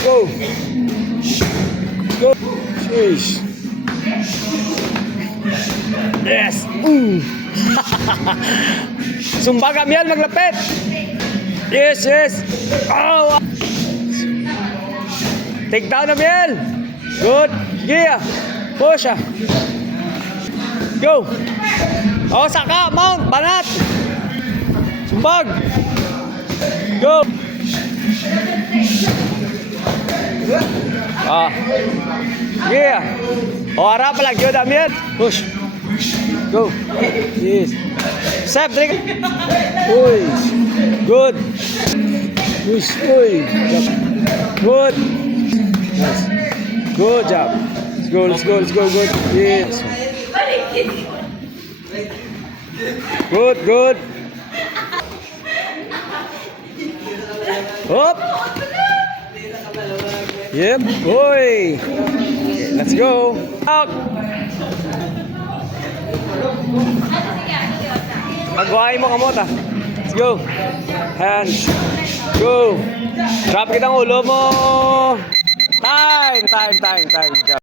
go. Go. Sheesh. Yes. Sumbaga Miel, maglapit. Yes. Oh. Take down na Miel. Good. Yeah. Push. Go. Oh, saka. Mount. Banat. Sumbag. Go. Yeah. Oh, harap lang. Good, Miel. Push. Go. Yes. Step. Drink. Uy. Good. Push. Uy. Good. Nice. Good job. Let's go. Good. Yes. Good. Up. Yep. Oi. Okay, let's go. Out. Magwain mo kamot ah. Let's go. Hands. Go. Drop kitang ulo mo. Time.